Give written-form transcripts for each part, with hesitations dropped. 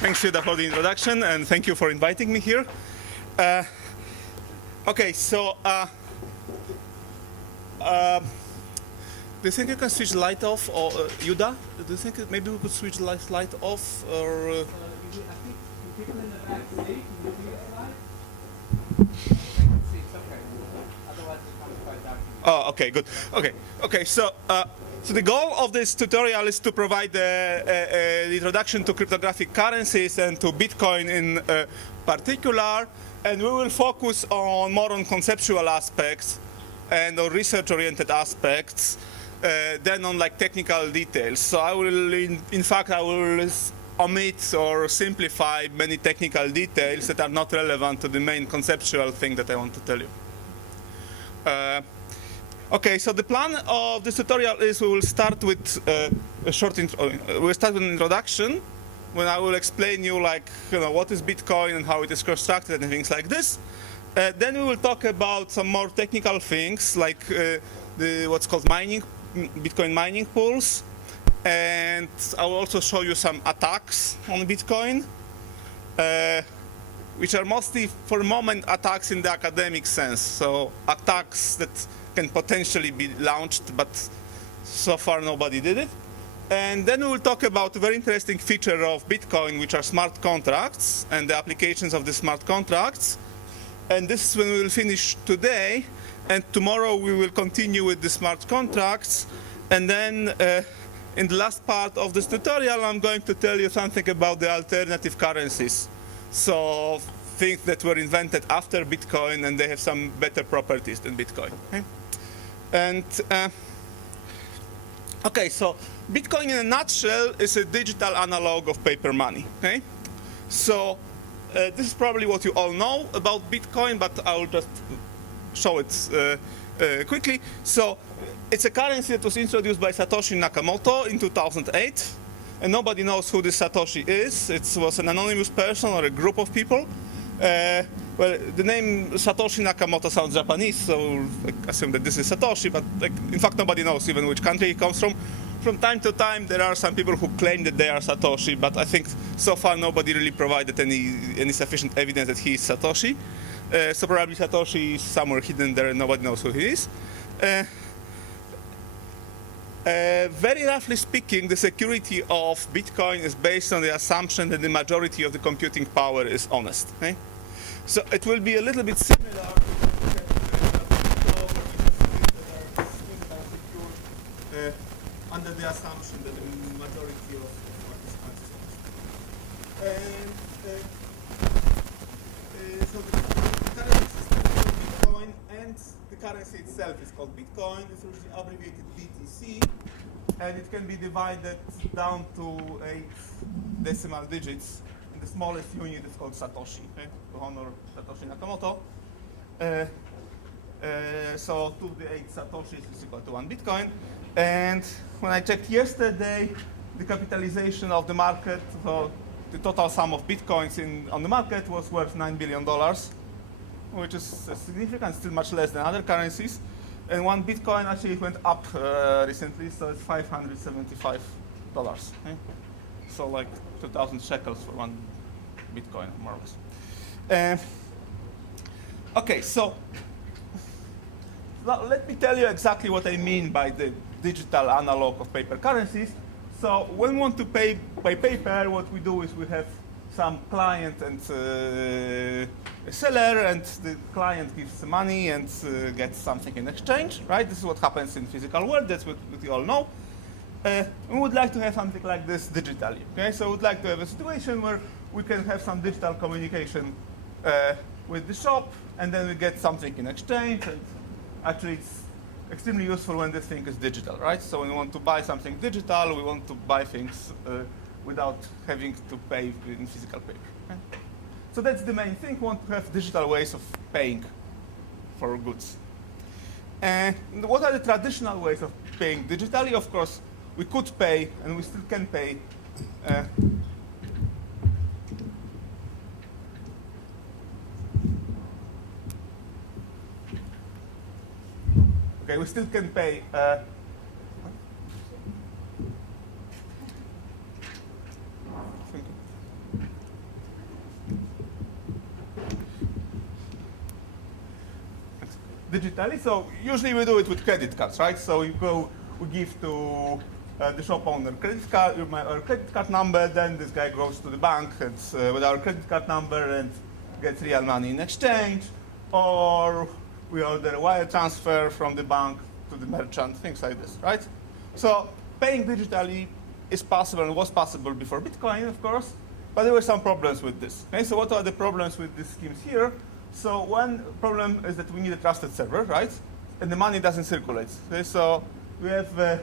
Thanks, Yuda, for the introduction, and thank you for inviting me here. Okay, so do you think you can switch the light off, or Yuda? Do you think maybe we could switch the light off, or? I think people in the back see. Can you see the slide? See, it's okay. Otherwise, it becomes quite dark. Oh, okay, good. Okay. So the goal of this tutorial is to provide the introduction to cryptographic currencies and to Bitcoin in particular, and we will focus more on conceptual aspects and on research-oriented aspects than on like technical details. So I will, in fact, I will omit or simplify many technical details that are not relevant to the main conceptual thing that I want to tell you. Okay, so the plan of this tutorial is we will start with a short intro. We'll start with an introduction, when I will explain you what is Bitcoin and how it is constructed and things like this. Then we will talk about some more technical things like what's called Bitcoin mining pools, and I will also show you some attacks on Bitcoin, which are mostly for the moment attacks in the academic sense. So attacks that can potentially be launched, but so far nobody did it. And then we will talk about a very interesting feature of Bitcoin, which are smart contracts and the applications of the smart contracts. And this is when we will finish today. And tomorrow we will continue with the smart contracts. And then in the last part of this tutorial, I'm going to tell you something about the alternative currencies. So things that were invented after Bitcoin, and they have some better properties than Bitcoin. Okay? And okay, so Bitcoin in a nutshell is a digital analog of paper money. Okay? So this is probably what you all know about Bitcoin, but I will just show it quickly. So it's a currency that was introduced by Satoshi Nakamoto in 2008, and nobody knows who this Satoshi is. It was an anonymous person or a group of people. Well, the name Satoshi Nakamoto sounds Japanese, so I assume that this is Satoshi, but in fact nobody knows even which country he comes from. From time to time there are some people who claim that they are Satoshi, but I think so far nobody really provided any sufficient evidence that he is Satoshi. So probably Satoshi is somewhere hidden there and nobody knows who he is. Very roughly speaking, the security of Bitcoin is based on the assumption that the majority of the computing power is honest. Okay? So it will be a little bit similar to under the assumption that the majority of participants is honest. And so the currency system is called Bitcoin, and the currency itself is called Bitcoin. It's usually abbreviated BTC, and it can be divided down to 8 decimal digits. And the smallest unit is called Satoshi, okay? To honor Satoshi Nakamoto. So 2 to the 8 Satoshis is equal to 1 Bitcoin. And when I checked yesterday, the capitalization of the market, so the total sum of Bitcoins on the market was worth $9 billion, which is significant, still much less than other currencies. And 1 Bitcoin actually went up recently, so it's $575. Okay? So like 2,000 shekels for 1 Bitcoin, more or less. Okay, so let me tell you exactly what I mean by the digital analog of paper currencies. So when we want to pay by paper, what we do is we have some client and a seller, and the client gives money and gets something in exchange, right? This is what happens in physical world. That's what we all know. We would like to have something like this digitally. Okay, so we would like to have a situation where we can have some digital communication with the shop, and then we get something in exchange. And actually, it's extremely useful when this thing is digital, right? So when we want to buy something digital, we want to buy things without having to pay in physical paper. Okay? So that's the main thing. We want to have digital ways of paying for goods. And what are the traditional ways of paying digitally? Of course, we could pay, and we still can pay, okay, we still can pay digitally. So usually we do it with credit cards, right? So we give to the shop owner credit card, our credit card number. Then this guy goes to the bank and, with our credit card number and gets real money in exchange, or we order a wire transfer from the bank to the merchant, things like this, right? So paying digitally is possible and was possible before Bitcoin, of course, but there were some problems with this. Okay, so what are the problems with these schemes here? So one problem is that we need a trusted server, right? And the money doesn't circulate. Okay, so we have a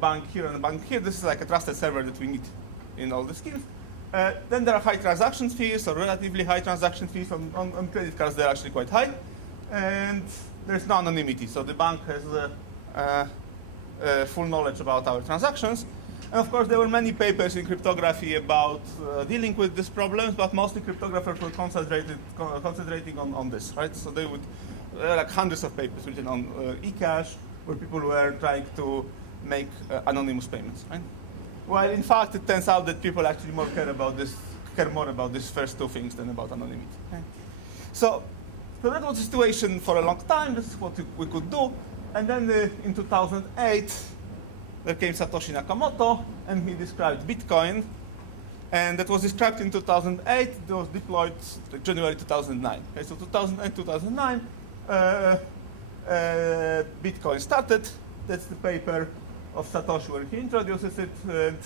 bank here and a bank here. This is like a trusted server that we need in all the schemes. Then there are high transaction fees, or relatively high transaction fees. On credit cards, they're actually quite high. And there's no anonymity, so the bank has full knowledge about our transactions. And of course, there were many papers in cryptography about dealing with these problems, but mostly cryptographers were concentrating on this, right? So they would, like hundreds of papers written on eCash, where people were trying to make anonymous payments, right? Well, in fact, it turns out that people actually care more about these first two things than about anonymity. Okay? So that was the situation for a long time. This is what we could do. And then in 2008, there came Satoshi Nakamoto, and he described Bitcoin. And that was described in 2008. It was deployed January 2009. Okay, so 2008, 2009, Bitcoin started. That's the paper of Satoshi where he introduces it. And,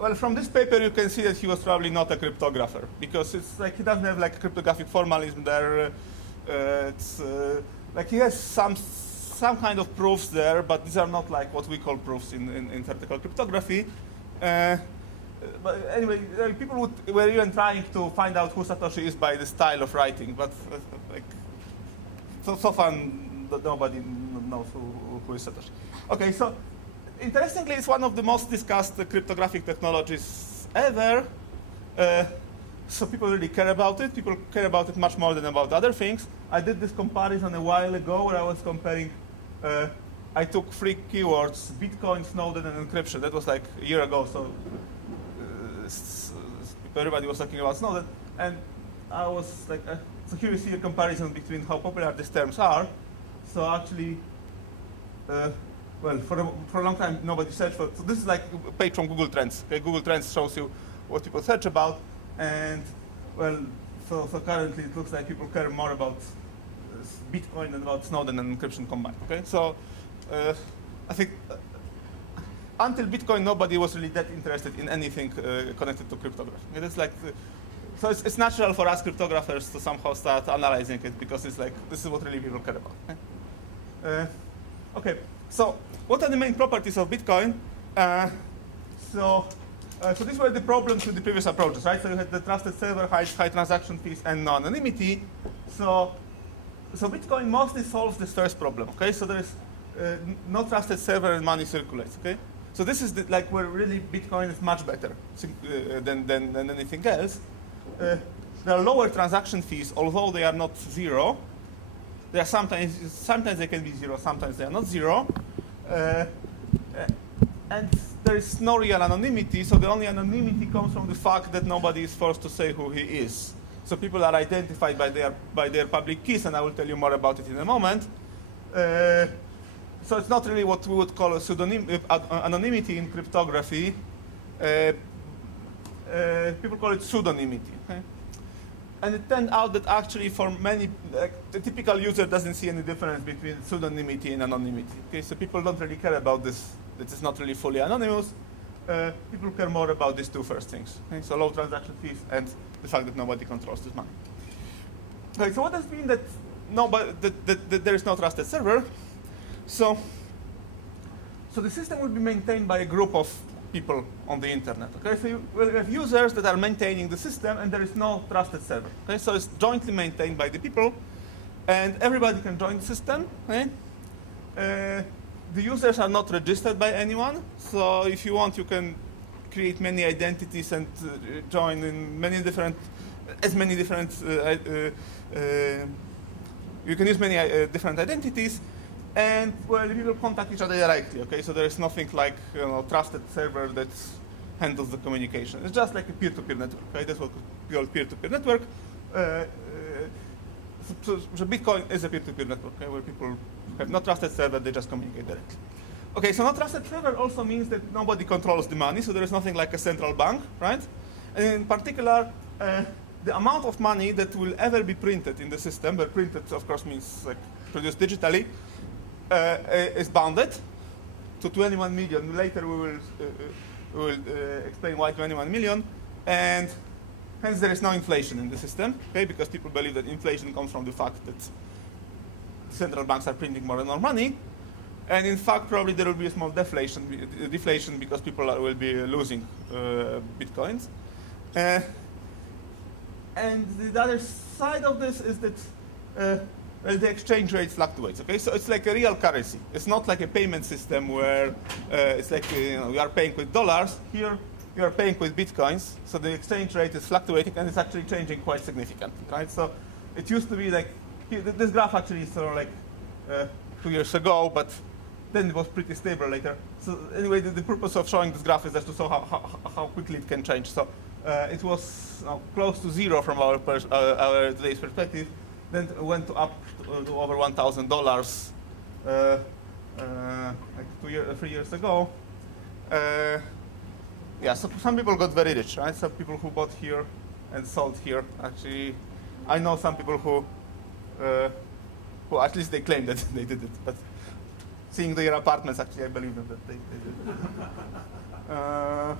well, from this paper, you can see that he was probably not a cryptographer, because it's like he doesn't have like cryptographic formalism there. It's like he has some kind of proofs there, but these are not like what we call proofs in theoretical cryptography. But anyway, people were even trying to find out who Satoshi is by the style of writing, but like so far nobody knows who is Satoshi. Okay, so interestingly, it's one of the most discussed cryptographic technologies ever. So people really care about it. People care about it much more than about other things. I did this comparison a while ago where I was comparing, I took three keywords, Bitcoin, Snowden, and encryption. That was like a year ago, so everybody was talking about Snowden. And I was like, so here you see a comparison between how popular these terms are. So actually, well, for a long time, nobody searched for. So this is like a page from Google Trends. Okay? Google Trends shows you what people search about, and well, so currently it looks like people care more about Bitcoin than about Snowden and encryption combined. Okay, so I think until Bitcoin, nobody was really that interested in anything connected to cryptography. Okay? That's like, so it's natural for us cryptographers to somehow start analyzing it, because it's like this is what really people care about. Okay? Okay, so what are the main properties of Bitcoin? So these were the problems with the previous approaches, right? So you had the trusted server, high transaction fees, and no anonymity. So Bitcoin mostly solves this first problem. Okay, so there is no trusted server and money circulates. Okay, so this is like where really Bitcoin is much better than anything else. There are lower transaction fees, although they are not zero. They are sometimes they can be zero, sometimes they are not zero. And there is no real anonymity, so the only anonymity comes from the fact that nobody is forced to say who he is. So people are identified by their public keys, and I will tell you more about it in a moment. So it's not really what we would call a anonymity in cryptography. People call it pseudonymity. Okay? And it turned out that actually for many, the typical user doesn't see any difference between pseudonymity and anonymity. Okay, so people don't really care about this. That is not really fully anonymous. People care more about these two first things. Okay? So low transaction fees and the fact that nobody controls this money. Okay, so what does it mean that that there is no trusted server? So the system will be maintained by a group of people on the internet. Okay, so you will have users that are maintaining the system, and there is no trusted server. Okay, so it's jointly maintained by the people, and everybody can join the system. Okay? The users are not registered by anyone, so if you want, you can create many identities and join in many different. You can use many different identities. And well, people contact each other directly. Okay, so there is nothing like trusted server that handles the communication. It's just like a peer-to-peer network. Okay, that's what we call peer-to-peer network. so Bitcoin is a peer-to-peer network, okay, where people have no trusted server, they just communicate directly. Okay, so not trusted server also means that nobody controls the money, so there is nothing like a central bank, right? And in particular, the amount of money that will ever be printed in the system, where printed, of course, means like produced digitally, is bounded to 21 million. Later we will explain why 21 million, and hence there is no inflation in the system, okay? Because people believe that inflation comes from the fact that central banks are printing more and more money. And in fact, probably there will be a small deflation because people will be losing bitcoins. And the other side of this is that well, the exchange rate fluctuates. Okay, so it's like a real currency. It's not like a payment system where it's like you are paying with dollars. Here you are paying with bitcoins. So the exchange rate is fluctuating and it's actually changing quite significantly. Right. So it used to be like this graph actually is sort of like 2 years ago, but then it was pretty stable later. So anyway, the purpose of showing this graph is just to show how quickly it can change. So it was close to zero from our today's perspective. Then it went up to over $1,000 like 3 years ago. Yeah, so some people got very rich, right? Some people who bought here and sold here. Actually, I know some people who at least they claim that they did it, but seeing their apartments, actually, I believe them that they did it.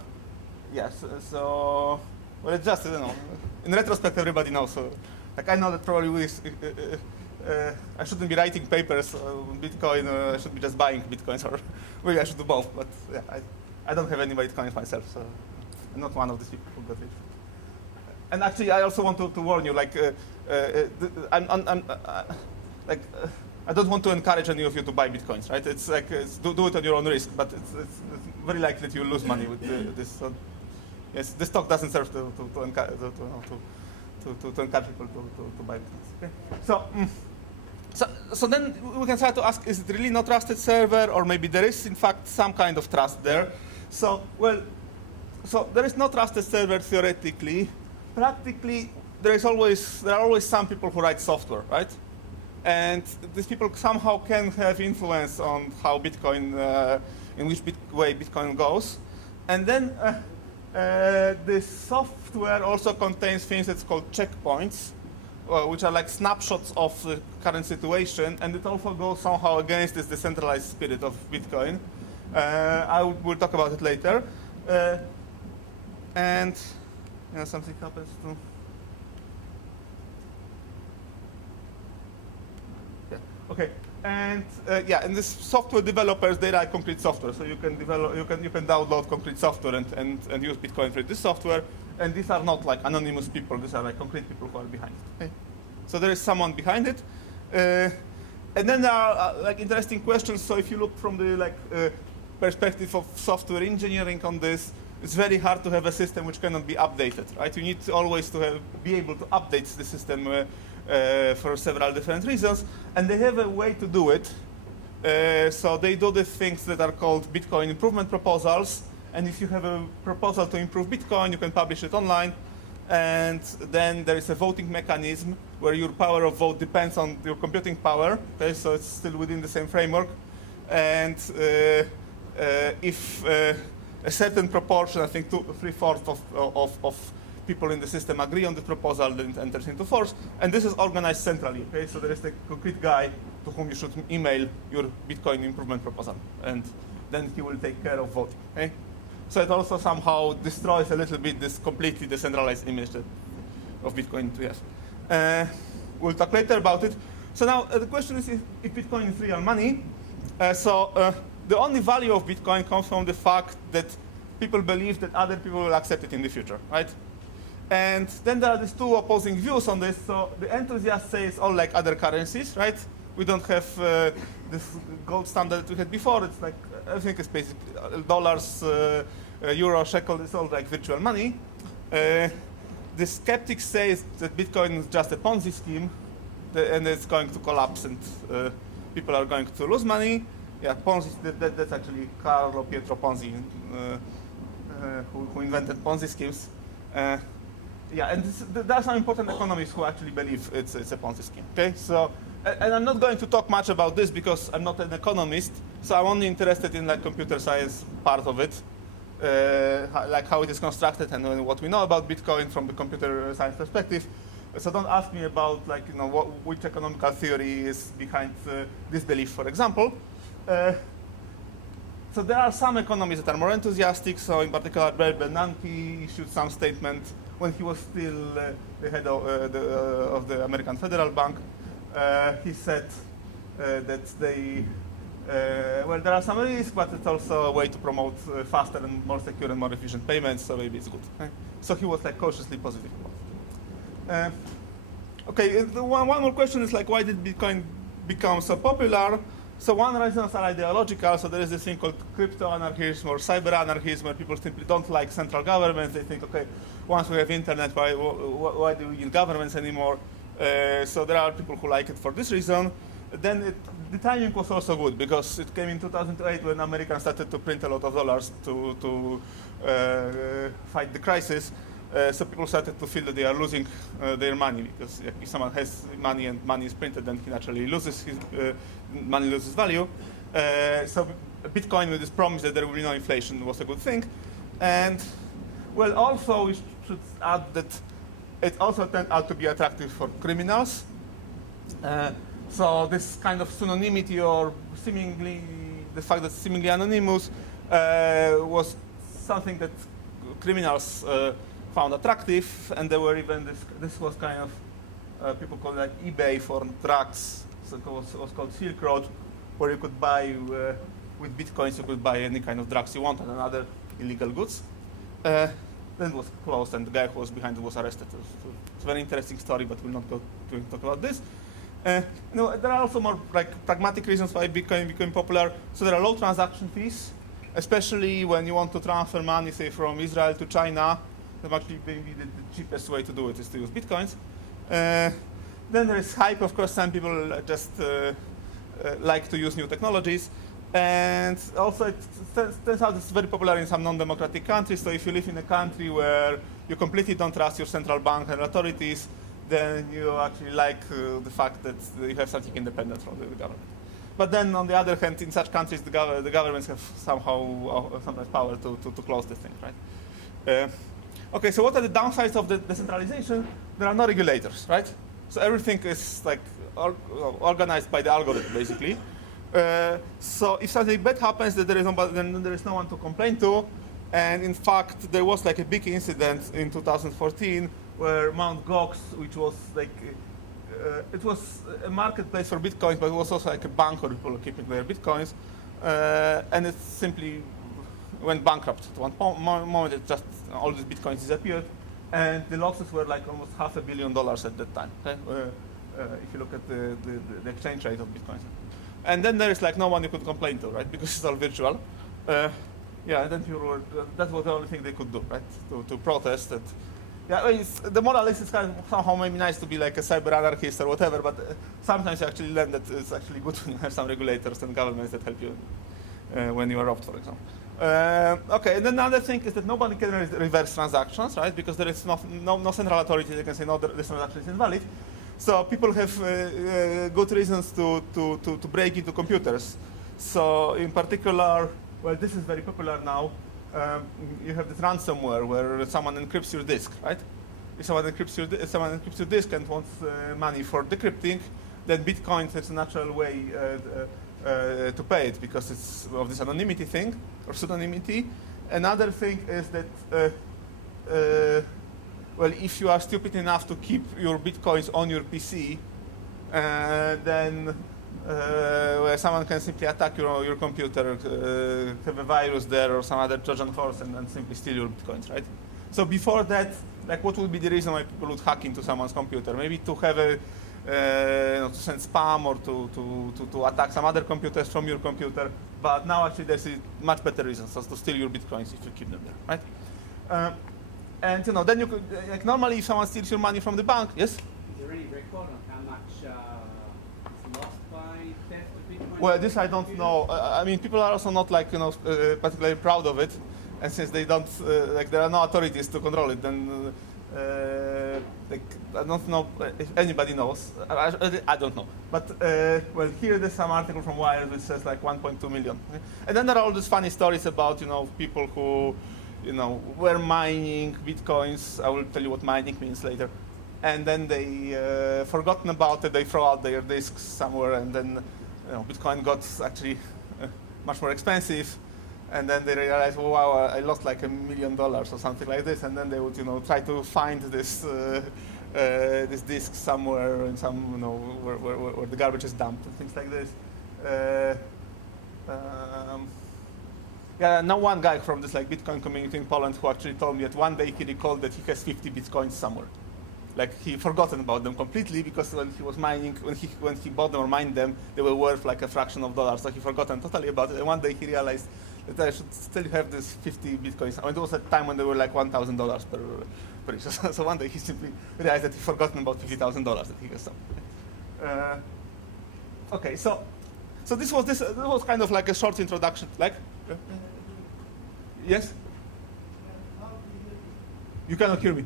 Yes, so well, it's just, you know, in retrospect, everybody knows. So, like, I know that probably I shouldn't be writing papers on Bitcoin. I should be just buying Bitcoins, or maybe I should do both. But yeah, I don't have any Bitcoins myself, so I'm not one of these people who got it. And actually, I also want to warn you, like, I don't want to encourage any of you to buy Bitcoins, right? It's like, do it at your own risk, but it's very likely that you'll lose money with this. So, yes, this talk doesn't serve to encourage people to buy Bitcoins. Okay? So then we can start to ask, is it really not trusted server, or maybe there is, in fact, some kind of trust there? So, well, so there is no trusted server theoretically. Practically, there are always some people who write software, right? And these people somehow can have influence on how Bitcoin, in which way Bitcoin goes. And then this software also contains things that's called checkpoints, which are like snapshots of the current situation, and it also goes somehow against this decentralized spirit of Bitcoin. We'll talk about it later. And you know, something happens to... Okay, and and these software developers, they write concrete software. So you can download concrete software and use Bitcoin through this software. And these are not like anonymous people. These are like concrete people who are behind it. Okay? So there is someone behind it. And then there are like interesting questions. So if you look from the perspective of software engineering on this, it's very hard to have a system which cannot be updated, right? You need always to be able to update the system for several different reasons, and they have a way to do it. So they do the things that are called Bitcoin improvement proposals, and if you have a proposal to improve Bitcoin, you can publish it online, and then there is a voting mechanism where your power of vote depends on your computing power, okay? So it's still within the same framework, and if a certain proportion, I think 3/4 of people in the system agree on the proposal, then it enters into force. And this is organized centrally, okay? So there is a concrete guy to whom you should email your Bitcoin improvement proposal, and then he will take care of voting, okay? So it also somehow destroys a little bit this completely decentralized image of Bitcoin to have. We'll talk later about it. So now the question is if Bitcoin is real money. The only value of Bitcoin comes from the fact that people believe that other people will accept it in the future, right? And then there are these two opposing views on this. So the enthusiasts say it's all like other currencies, right? We don't have this gold standard that we had before. It's like, everything is basically dollars, euro, shekel, it's all like virtual money. The skeptics say that Bitcoin is just a Ponzi scheme, and it's going to collapse, and people are going to lose money. Yeah, Ponzi, that's actually Carlo Pietro Ponzi, who invented Ponzi schemes. Yeah, and there are some important economists who actually believe it's a Ponzi scheme. Okay, so and I'm not going to talk much about this because I'm not an economist, so I'm only interested in like computer science part of it, like how it is constructed and what we know about Bitcoin from the computer science perspective. So don't ask me about like which economical theory is behind this belief, for example. So there are some economists that are more enthusiastic. So in particular, Bernanke issued some statement when he was still the head of the American Federal Bank. He said that well, there are some risks, but it's also a way to promote faster and more secure and more efficient payments, so maybe it's good. Okay? So he was like cautiously positive about it. Okay, one more question is like, why did Bitcoin become so popular? So one reason is ideological. So there is this thing called crypto-anarchism or cyber-anarchism, where people simply don't like central governments. They think, okay, once we have internet, why do we need governments anymore? So there are people who like it for this reason. Then the timing was also good because it came in 2008 when Americans started to print a lot of dollars to fight the crisis. So people started to feel that they are losing their money because if someone has money and money is printed, then he naturally loses his money loses value. So Bitcoin with this promise that there will be no inflation was a good thing. And well, also we should add that it also turned out to be attractive for criminals. So this kind of pseudonymity or seemingly the fact that it's seemingly anonymous was something that criminals found attractive, and there were even this was kind of people called like eBay for drugs. So it was called Silk Road, where you could buy with bitcoins you could buy any kind of drugs you wanted and other illegal goods. Then it was closed, and the guy who was behind it was arrested. It's a very interesting story, but we'll not go to talk about this. There are also more like pragmatic reasons why Bitcoin became popular. So there are low transaction fees, especially when you want to transfer money, say, from Israel to China. Actually, maybe the cheapest way to do it is to use bitcoins. Then there is hype. Of course, some people just like to use new technologies. And also, it turns out it's very popular in some non-democratic countries. So if you live in a country where you completely don't trust your central bank and authorities, then you actually like the fact that you have something independent from the government. But then, on the other hand, in such countries, the governments have sometimes power to close the thing, right? Okay, so what are the downsides of the decentralization? There are no regulators, right? So everything is like organized by the algorithm, basically. So if something bad happens, then there is no one to complain to. And in fact, there was like a big incident in 2014 where Mt. Gox, which was like, it was a marketplace for bitcoins, but it was also like a bank where people were keeping their bitcoins. And it simply went bankrupt. At one moment, it just all these bitcoins disappeared, and the losses were like almost $500 million at that time. Okay? If you look at the exchange rate of bitcoins, and then there is like no one you could complain to, right? Because it's all virtual. Yeah, and then that was the only thing they could do, right? To protest it. Yeah, I mean, the moral is it's kind of somehow maybe nice to be like a cyber anarchist or whatever, but sometimes you actually learn that it's actually good when you have some regulators and governments that help you when you are robbed, for example. Okay, and then another thing is that nobody can reverse transactions, right? Because there is no central authority that can say, no, this transaction is invalid. So people have good reasons to break into computers. So in particular, well, this is very popular now. You have this ransomware where someone encrypts your disk, right? If someone encrypts your disk and wants money for decrypting, then Bitcoin is a natural way to pay it because it's of this anonymity thing or pseudonymity. Another thing is that, well, if you are stupid enough to keep your Bitcoins on your PC, then where someone can simply attack your computer, have a virus there or some other Trojan horse and simply steal your Bitcoins, right? So before that, like what would be the reason why people would hack into someone's computer? Maybe to have a to send spam or to attack some other computers from your computer. But now actually there's a much better reason, so to steal your Bitcoins if you keep them there, right? And then you could, like normally if someone steals your money from the bank, yes? Is there any record on how much is lost by theft of Bitcoin? Well, this I don't know. I mean, people are also not like, particularly proud of it. And since they don't, like there are no authorities to control it, then Like, I don't know if anybody knows. I don't know. But, well, here there's some article from Wired which says like 1.2 million. Okay? And then there are all these funny stories about, people who, were mining Bitcoins. I will tell you what mining means later. And then they forgotten about it. They throw out their disks somewhere, and then, Bitcoin got actually much more expensive. And then they realize, oh, wow, I lost like $1 million or something like this. And then they would, try to find this this disk somewhere in some, where the garbage is dumped and things like this. Yeah, now one guy from this like Bitcoin community in Poland who actually told me that one day he recalled that he has 50 Bitcoins somewhere. Like he forgotten about them completely because when he was mining, when he bought them or mined them, they were worth like a fraction of dollars. So he forgotten totally about it. And one day he realized that I should still have this 50 Bitcoins. I mean, there was a time when they were like $1,000 per each. So one day he simply realized that he forgotten about $50,000 that he has some. Okay, so this was kind of like a short introduction. Like, yes? You cannot hear me.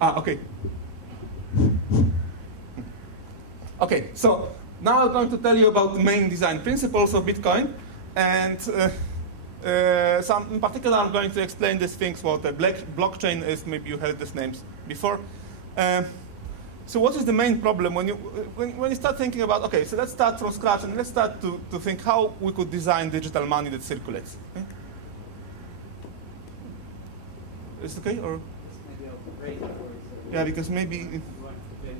Okay. Okay, so now I'm going to tell you about the main design principles of Bitcoin, and in particular I'm going to explain these things, what a blockchain is. Maybe you heard these names before. So what is the main problem when you start thinking about, okay, so let's start from scratch and let's start to think how we could design digital money that circulates. Okay? Is it okay, or? Yeah, because maybe,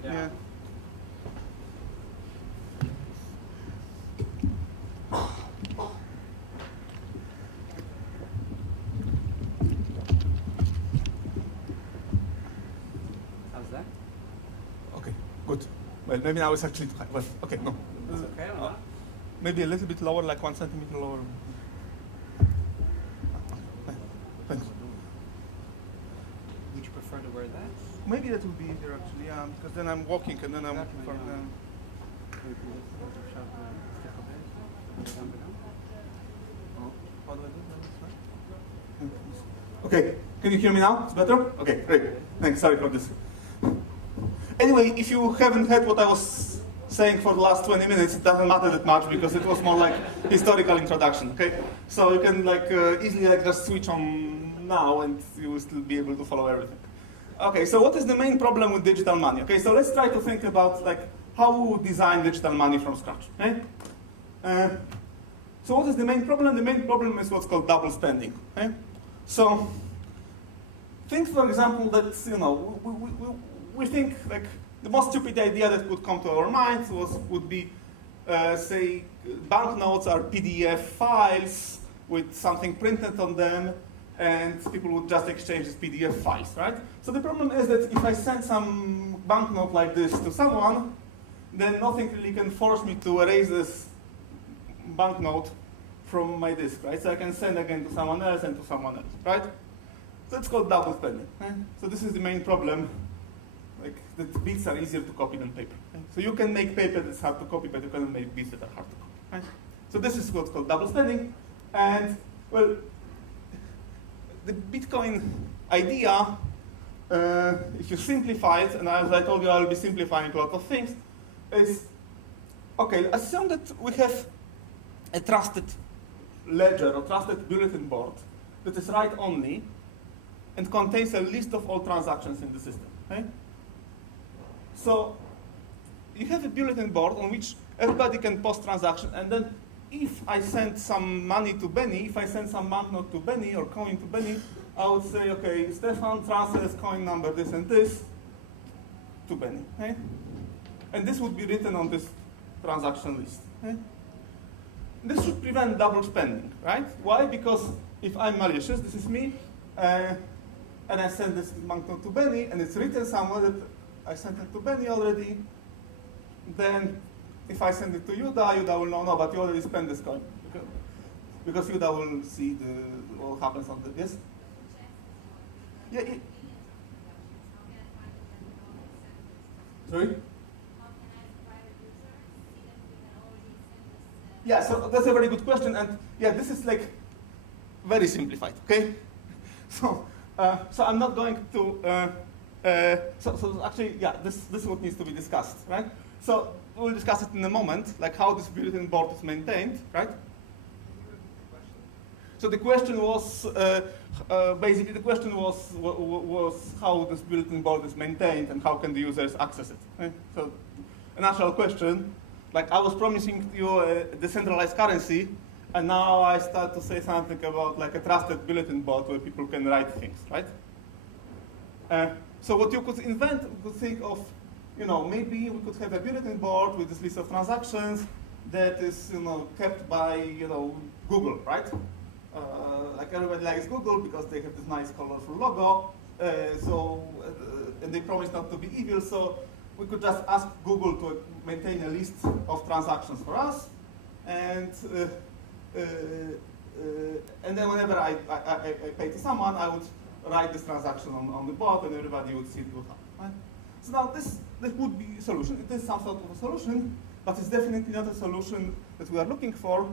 yeah. How's that? Okay, good. Well, maybe now it's actually too high. Well, okay, no. It's okay or not? Maybe a little bit lower, like 1 centimeter lower. Thanks. Would you prefer to wear that? Maybe that would be easier actually, because then I'm walking and then I'm Exactly, for yeah. Okay, can you hear me now? It's better? Okay, great. Thanks, sorry for this. Anyway, if you haven't heard what I was saying for the last 20 minutes, it doesn't matter that much because it was more like historical introduction, okay? So you can easily just switch on now and you will still be able to follow everything. Okay, so what is the main problem with digital money? Okay, so let's try to think about how we would design digital money from scratch, okay? So what is the main problem? The main problem is what's called double spending, okay? So think, for example, that, we think the most stupid idea that could come to our minds would be, say, banknotes are PDF files with something printed on them, and people would just exchange these PDF files, right? So the problem is that if I send some banknote like this to someone, then nothing really can force me to erase this banknote from my disk, right? So I can send again to someone else and to someone else, right? So it's called double spending. Okay? So this is the main problem, that bits are easier to copy than paper. Okay? So you can make paper that's hard to copy, but you cannot make bits that are hard to copy. Right? So this is what's called double spending, and well, the Bitcoin idea, if you simplify it, and as I told you, I'll be simplifying a lot of things, is, okay, assume that we have a trusted ledger or trusted bulletin board that is write-only and contains a list of all transactions in the system. Okay? So you have a bulletin board on which everybody can post transactions, and then if I send some money to Benny, if I send some banknote to Benny or coin to Benny, I would say, okay, Stefan transfers coin number this and this to Benny. Okay? And this would be written on this transaction list. Okay? This should prevent double spending, right? Why? Because if I'm malicious, this is me, and I send this banknote to Benny, and it's written somewhere that I sent it to Benny already, then if I send it to Yuda, Yuda will know, no, but you already spent this coin. Because Yuda will see what happens on the, yes? Yeah, sorry? Yeah, so that's a very good question, and yeah, this is very simplified, okay? So So I'm not going to, so actually, yeah, this is what needs to be discussed, right? So we'll discuss it in a moment, like how this bulletin board is maintained, right? So the question was, basically the question was how this bulletin board is maintained and how can the users access it. Right? So a natural question, like I was promising you a decentralized currency, and now I start to say something about like a trusted bulletin board where people can write things, right? So what you could invent, you could think of, you know, maybe we could have a bulletin board with this list of transactions that is, you know, kept by, you know, Google, right? Like everybody likes Google because they have this nice colorful logo, and they promise not to be evil, so we could just ask Google to maintain a list of transactions for us, and then whenever I pay to someone, I would write this transaction on the board, and everybody would see it go up. Right? So now this would be a solution. It is some sort of a solution, but it's definitely not a solution that we are looking for,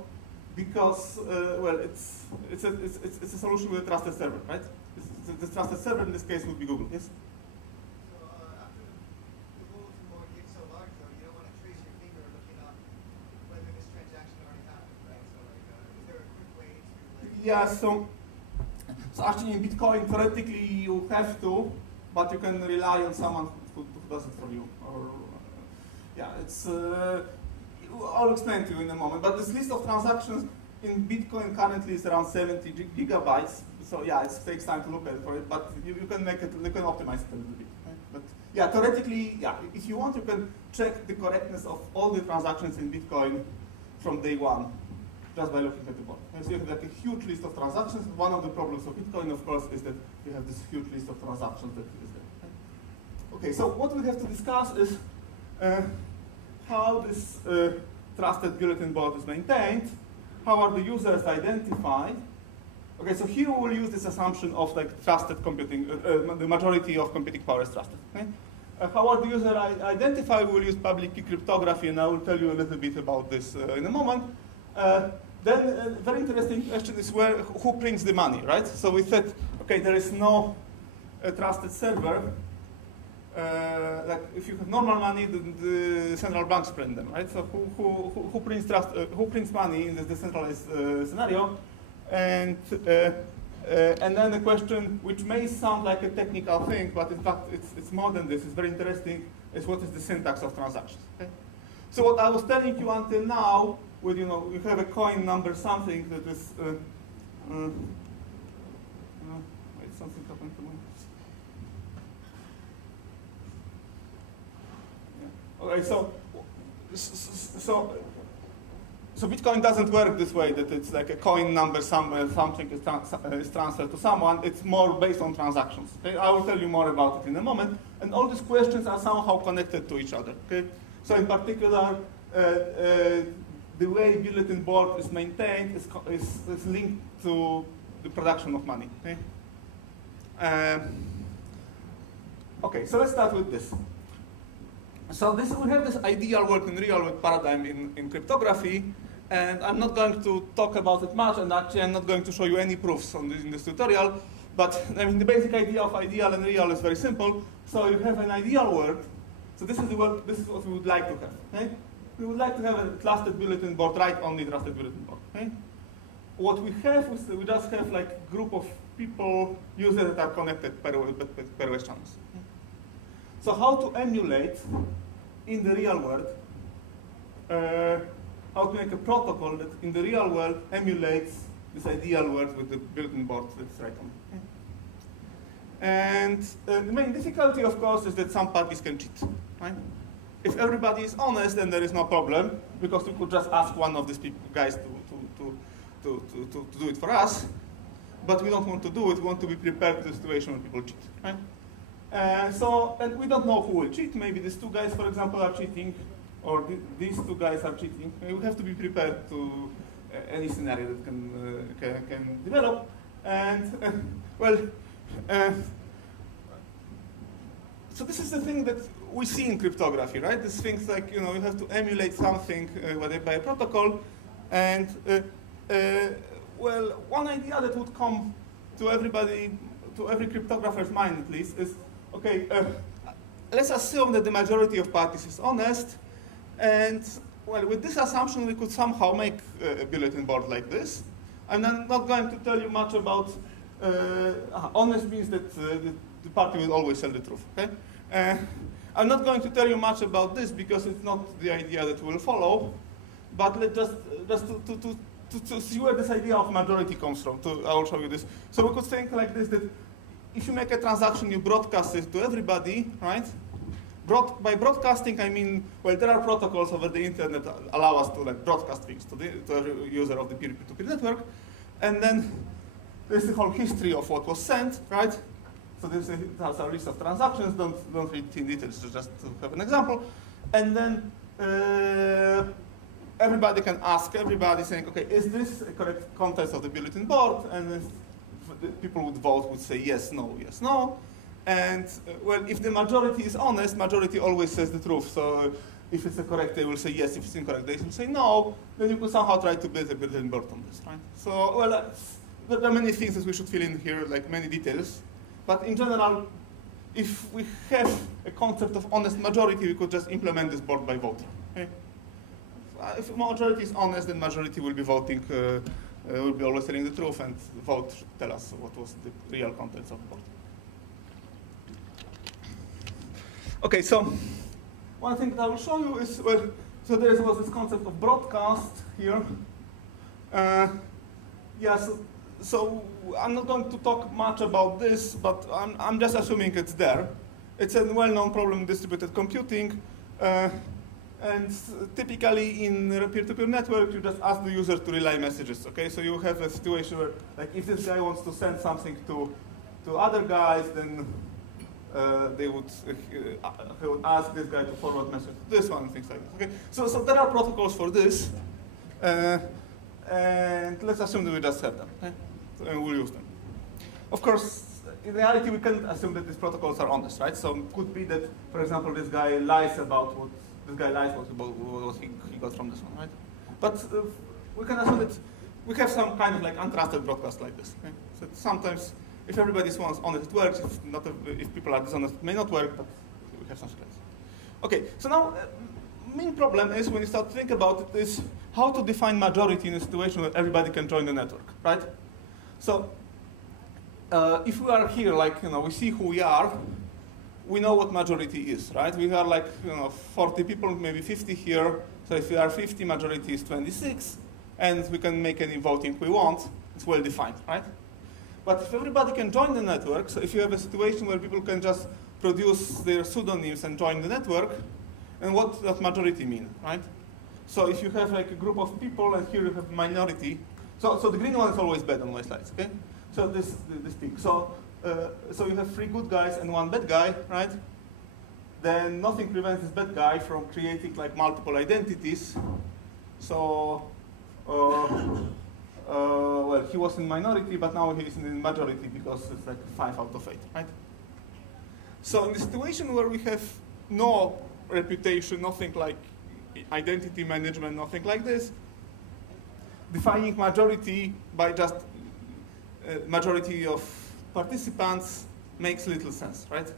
because well, it's a solution with a trusted server, right? The trusted server in this case would be Google. Yes. So after the bulletin board gets so large, though, you don't want to trace your finger looking up whether this transaction already happened, right? So like, is there a quick way to like? Yeah. So actually in Bitcoin, theoretically you have to, but you can rely on someone who does it for you. Or yeah, it's. I'll explain to you in a moment, but this list of transactions in Bitcoin currently is around 70 gigabytes. So yeah, it takes time to look at it for it, but you can make it, you can optimize it a little bit. Right? But yeah, theoretically, yeah, if you want, you can check the correctness of all the transactions in Bitcoin from day one, just by looking at the board. And so you have like a huge list of transactions. One of the problems of Bitcoin, of course, is that you have this huge list of transactions that is there. Right? Okay, so what we have to discuss is how this trusted bulletin board is maintained, how are the users identified. Okay, so here we will use this assumption of like trusted computing, the majority of computing power is trusted. Okay? How are the users identified? We will use public key cryptography, and I will tell you a little bit about this in a moment. Then a very interesting question is who prints the money, right? So we said, okay, there is no trusted server. Like if you have normal money, the central banks print them, right? So who prints money in this decentralized scenario? And then the question, which may sound like a technical thing, but in fact it's more than this. It's very interesting. Is what is the syntax of transactions? Okay? So what I was telling you until now, with you have a coin number something that is. Wait, something happened to me. Okay, so Bitcoin doesn't work this way, that it's like a coin number somewhere, something is transferred to someone. It's more based on transactions. Okay? I will tell you more about it in a moment. And all these questions are somehow connected to each other. Okay? So in particular, the way bulletin board is maintained is linked to the production of money. Okay? Okay, so let's start with this. So we have this ideal world and real world paradigm in cryptography, and I'm not going to talk about it much, and actually I'm not going to show you any proofs on this in this tutorial, but I mean the basic idea of ideal and real is very simple. So you have an ideal world, so this is what we would like to have. Okay? We would like to have a trusted bulletin board, write-only trusted bulletin board. Okay? What we have is we just have like a group of people, users that are connected per web channels. Okay? So how to emulate in the real world, how to make a protocol that in the real world emulates this ideal world with the bulletin board that's right on. Okay. And the main difficulty, of course, is that some parties can cheat. Right? If everybody is honest, then there is no problem, because we could just ask one of these guys to do it for us. But we don't want to do it. We want to be prepared for the situation when people cheat. Right? And we don't know who will cheat. Maybe these two guys, for example, are cheating, or these two guys are cheating. We have to be prepared to any scenario that can develop. And so this is the thing that we see in cryptography, right? These things like you have to emulate something by a protocol, and one idea that would come to everybody to every cryptographer's mind at least is, okay, let's assume that the majority of parties is honest, and well, with this assumption we could somehow make a bulletin board like this. I'm not going to tell you much about, honest means that the party will always tell the truth, okay? I'm not going to tell you much about this because it's not the idea that we'll follow, but let's just to see where this idea of majority comes from. I will show you this. So we could think like this, that if you make a transaction, you broadcast it to everybody, right? By broadcasting, I mean, well, there are protocols over the internet that allow us to like broadcast things to every user of the peer-to-peer network. And then there's the whole history of what was sent, right? So this has a list of transactions, don't read in details, just to have an example. And then everybody can ask everybody saying, okay, is this a correct contents of the bulletin board? And then people would vote, would say yes, no, yes, no. And well, if the majority is honest, majority always says the truth. So if it's correct, they will say yes. If it's incorrect, they will say no. Then you could somehow try to build a bulletin board on this, right? So well, there are many things that we should fill in here, like many details. But in general, if we have a concept of honest majority, we could just implement this board by voting. Okay? If majority is honest, then majority will be voting, will be always telling the truth, and vote should tell us what was the real contents of the board. Okay, so one thing that I will show you is, well, so there was this concept of broadcast here. Yeah, so I'm not going to talk much about this, but I'm just assuming it's there. It's a well-known problem in distributed computing. And typically in a peer-to-peer network, you just ask the user to relay messages, okay? So you have a situation where, like, if this guy wants to send something to other guys, then he would ask this guy to forward message to this one, and things like this, okay? So there are protocols for this, and let's assume that we just have them, okay? And we'll use them. Of course, in reality, we can't assume that these protocols are honest, right? So it could be that, for example, this guy lies about what he got from this one, right? But we can assume that we have some kind of like untrusted broadcast like this. Okay? So sometimes, if everybody is honest, it works. If people are dishonest, it may not work, but we have some skills. Okay, so now, main problem is when you start to think about it is how to define majority in a situation where everybody can join the network, right? So if we are here, like, we see who we are, we know what majority is, right? We are like, 40 people, maybe 50 here. So if we are 50, majority is 26, and we can make any voting we want. It's well defined, right? But if everybody can join the network, so if you have a situation where people can just produce their pseudonyms and join the network, and what does majority mean, right? So if you have like a group of people, and here you have minority, so the green one is always bad on my slides, okay? So this thing. So you have 3 good guys and 1 bad guy, right? Then nothing prevents this bad guy from creating like multiple identities. So, well, he was in minority, but now he's in the majority because it's like 5 out of 8, right? So in the situation where we have no reputation, nothing like identity management, nothing like this, defining majority by just majority of participants makes little sense, right?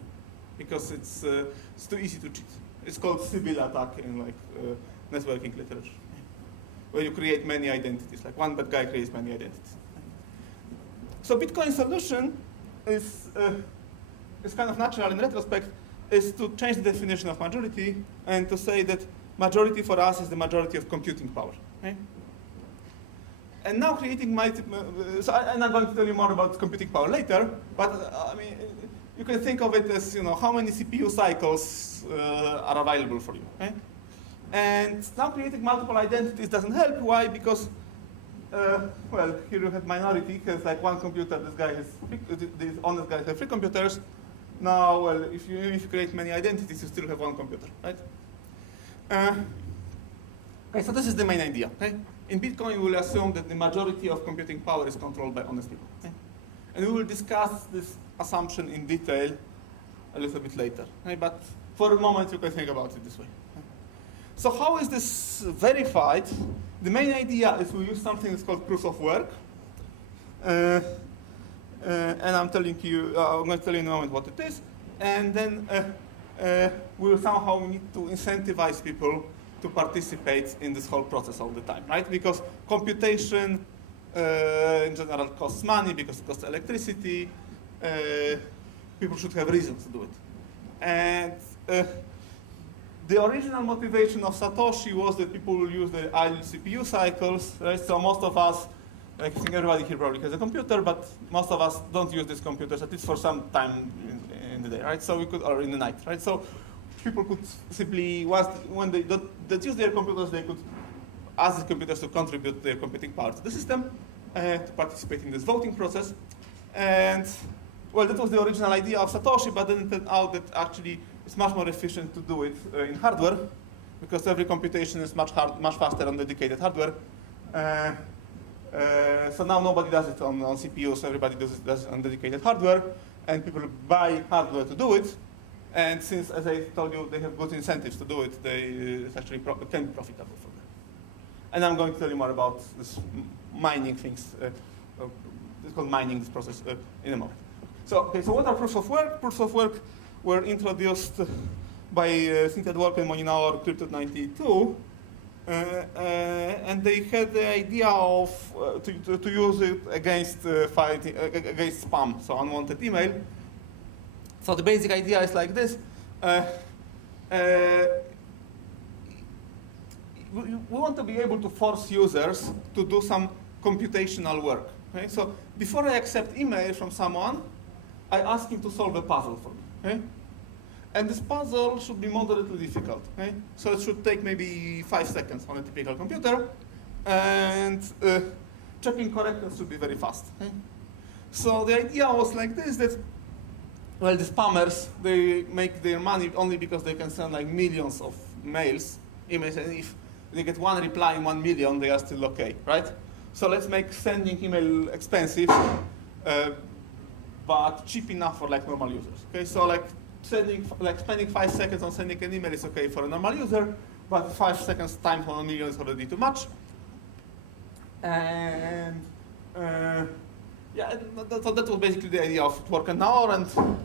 Because it's too easy to cheat. It's called Sybil attack in like networking literature, where you create many identities, like one bad guy creates many identities. So Bitcoin solution is kind of natural in retrospect, is to change the definition of majority and to say that majority for us is the majority of computing power. Okay? And now creating and I'm going to tell you more about computing power later, but I mean, you can think of it as, how many CPU cycles are available for you. Okay? And now creating multiple identities doesn't help. Why? Because, well, here you have minority, has like 1 computer, this honest guy has 3 computers. Now, well, if you create many identities, you still have 1 computer, right? Okay, so this is the main idea. Okay? In Bitcoin, we will assume that the majority of computing power is controlled by honest people. Okay? And we will discuss this assumption in detail a little bit later. Okay? But for a moment, you can think about it this way. Okay? So how is this verified? The main idea is we use something that's called proof of work. and I'm telling you, I'm going to tell you in a moment what it is, and then we'll somehow need to incentivize people to participate in this whole process all the time, right? Because computation in general costs money, because it costs electricity. People should have reasons to do it. And the original motivation of Satoshi was that people will use the idle CPU cycles, right? So most of us, I think everybody here probably has a computer, but most of us don't use these computers, at least for some time in the day, right? So we could, or in the night, right? So people could simply, when they that use their computers, they could ask the computers to contribute their computing power to the system, to participate in this voting process. And well, that was the original idea of Satoshi, but then it turned out that actually it's much more efficient to do it in hardware, because every computation is much faster on dedicated hardware. So now nobody does it on CPUs, everybody does it on dedicated hardware, and people buy hardware to do it. And since, as I told you, they have good incentives to do it, it's actually can be profitable for them. And I'm going to tell you more about this mining things. It's called mining, this process, in a moment. So, okay, so what are proofs of work? Proofs of work were introduced by Cynthia Dworkin and Moninauer Crypto 92. And they had the idea of to use it against against spam, so unwanted email. So the basic idea is like this: we want to be able to force users to do some computational work. Okay? So before I accept email from someone, I ask him to solve a puzzle for me. Okay? And this puzzle should be moderately difficult. Okay? So it should take maybe 5 seconds on a typical computer, and checking correctness should be very fast. Okay? So the idea was like this, that, well, the spammers, they make their money only because they can send like millions of emails, and if they get one reply in 1 million, they are still okay, right? So let's make sending email expensive, but cheap enough for like normal users. Okay, so like spending 5 seconds on sending an email is okay for a normal user, but 5 seconds time for 1 million is already too much. And yeah, so that was basically the idea of Dworkin and Moninauer,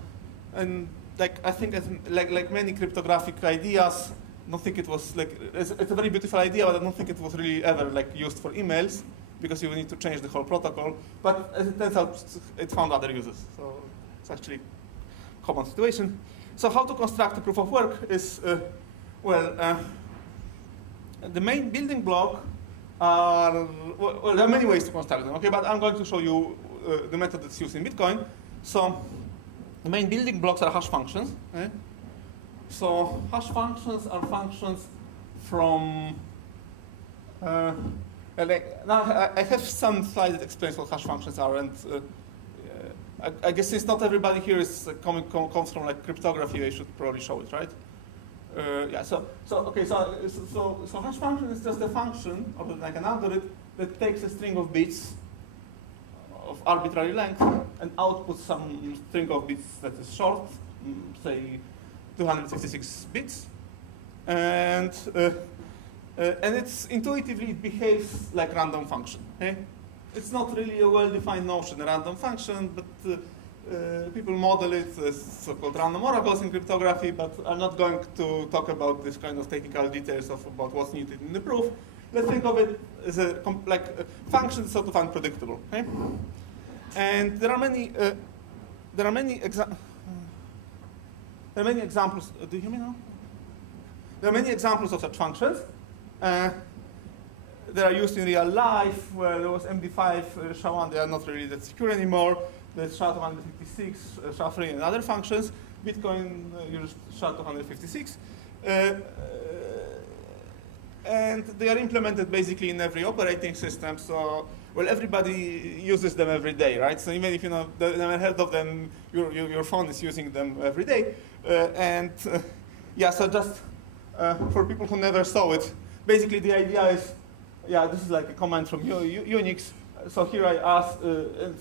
and like I think like many cryptographic ideas, I don't think it was like it's a very beautiful idea, but I don't think it was really ever like used for emails, because you need to change the whole protocol. But as it turns out, it found other uses, so it's actually a common situation. So how to construct a proof of work is the main building block are, well, there are many ways to construct them, okay, but I'm going to show you the method that's used in Bitcoin. So the main building blocks are hash functions. Okay? So hash functions are functions from, now I have some slides that explains what hash functions are, and I guess since not everybody here is comes from like cryptography, I should probably show it, right? Yeah. So hash function is just a function, or like an algorithm that takes a string of bits of arbitrary length and outputs some string of bits that is short, say 256 bits, and it's intuitively it behaves like random function. Okay? It's not really a well-defined notion, a random function, but people model it as so-called random oracles in cryptography, but I'm not going to talk about this kind of technical details about what's needed in the proof. Let's think of it as a function sort of unpredictable. Okay? And there are many examples. Do you hear me now? There are many examples of such functions. They are used in real life, where there was MD5, SHA-1, they are not really that secure anymore. There's SHA-256, SHA-3, and other functions. Bitcoin uses SHA-256. And they are implemented basically in every operating system. So, well, everybody uses them every day, right? So even if you never heard of them, your phone is using them every day. Yeah, so just for people who never saw it, basically the idea is, yeah, this is like a command from Unix. So here I asked,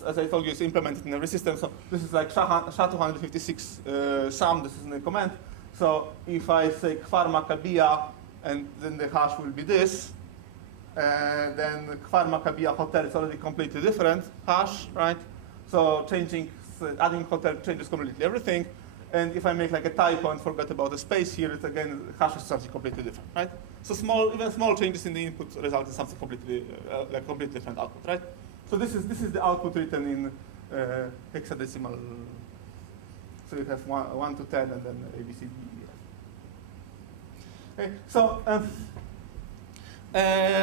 as I told you, it's implemented in every system. So this is like SHA-256 sum, this is in the command. So if I say kvar Maccabia, and then the hash will be this, then kvar Maccabia hotel is already completely different hash, right? So adding hotel changes completely everything. And if I make like a typo and forget about the space here, it's again, hash is something completely different, right? So even small changes in the input result in something completely, like completely different output, right? So this is the output written in hexadecimal. So you have 1 to 10 and then A, B, C, D, E, F. Okay,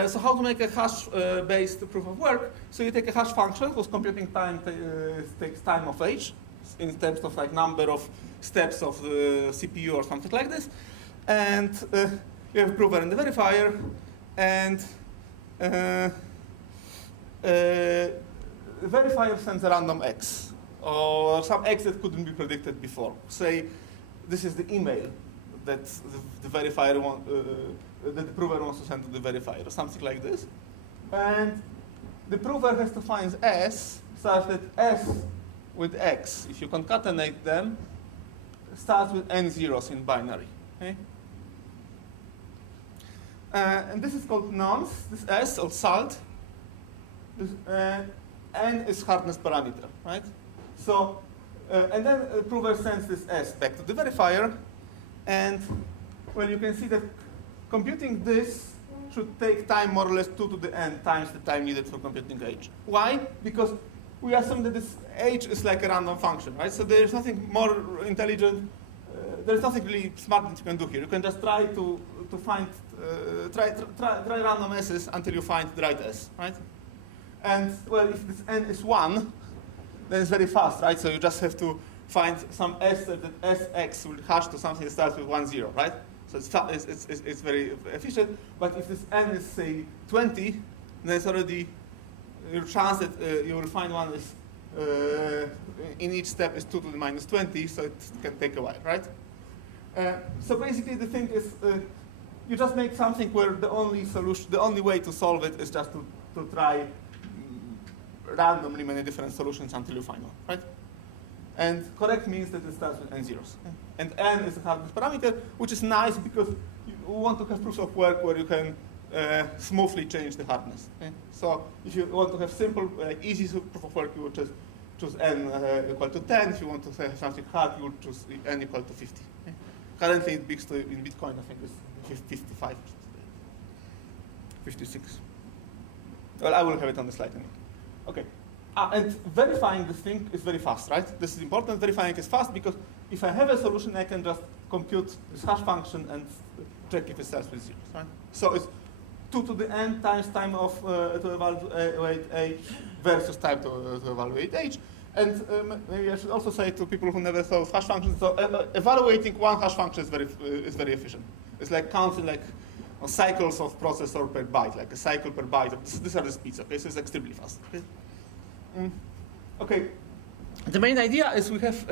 so how to make a hash-based proof of work? So you take a hash function whose computing time takes time of h in terms of like number of steps of the CPU or something like this, and you have a prover and the verifier, and verifier sends a random x or some x that couldn't be predicted before. Say this is the email that the verifier that the prover wants to send to the verifier, or something like this. And the prover has to find s such that s with x, if you concatenate them, starts with n zeros in binary. Okay? And this is called nonce, this s, or salt. This, n is hardness parameter, right? So, and then the prover sends this s back to the verifier, and well, you can see that computing this should take time more or less 2 to the n times the time needed for computing h. Why? Because we assume that this h is like a random function, right? So there's nothing more intelligent, there's nothing really smart that you can do here. You can just try to find, try random s's until you find the right s, right? And well, if this n is 1, then it's very fast, right? So you just have to find some s that sx will hash to something that starts with 1, 0, right? So it's very efficient. But if this n is, say, 20, then it's already, your chance that you will find one is, in each step is 2 to the minus 20, so it can take a while, right? So basically the thing is, you just make something where the only way to solve it is just to try randomly many different solutions until you find one, right? And correct means that it starts with n zeros. And n is a hardness parameter, which is nice because you want to have proofs of work where you can smoothly change the hardness. Okay? So if you want to have simple, easy proof of work, you would just choose n equal to 10. If you want to have something hard, you would choose n equal to 50. Okay? Currently, in Bitcoin, I think it's 55, 56. Well, I will have it on the slide anyway. Okay. And verifying this thing is very fast, right? This is important. Verifying is fast because if I have a solution, I can just compute this hash function and check if it starts with zeros, right? So it's 2 to the n times time of to evaluate h versus time to evaluate h. And maybe I should also say to people who never thought of hash functions, so evaluating one hash function is very efficient. It's like counting like cycles of processor per byte, like a cycle per byte. These are the speeds, okay? So it's extremely fast. Okay? Okay. The main idea is we have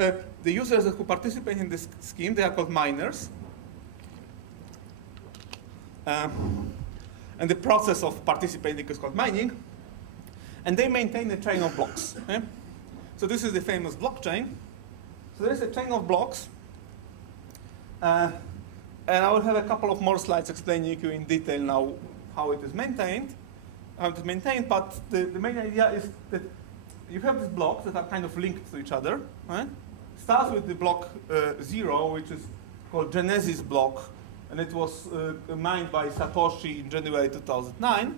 the users who participate in this scheme. They are called miners. And the process of participating is called mining. And they maintain a chain of blocks. Okay? So this is the famous blockchain. So there is a chain of blocks. And I will have a couple of more slides explaining you in detail now how it is maintained. But the main idea is that you have these blocks that are kind of linked to each other. Right? Starts with the block 0, which is called Genesis block, and it was mined by Satoshi in January 2009,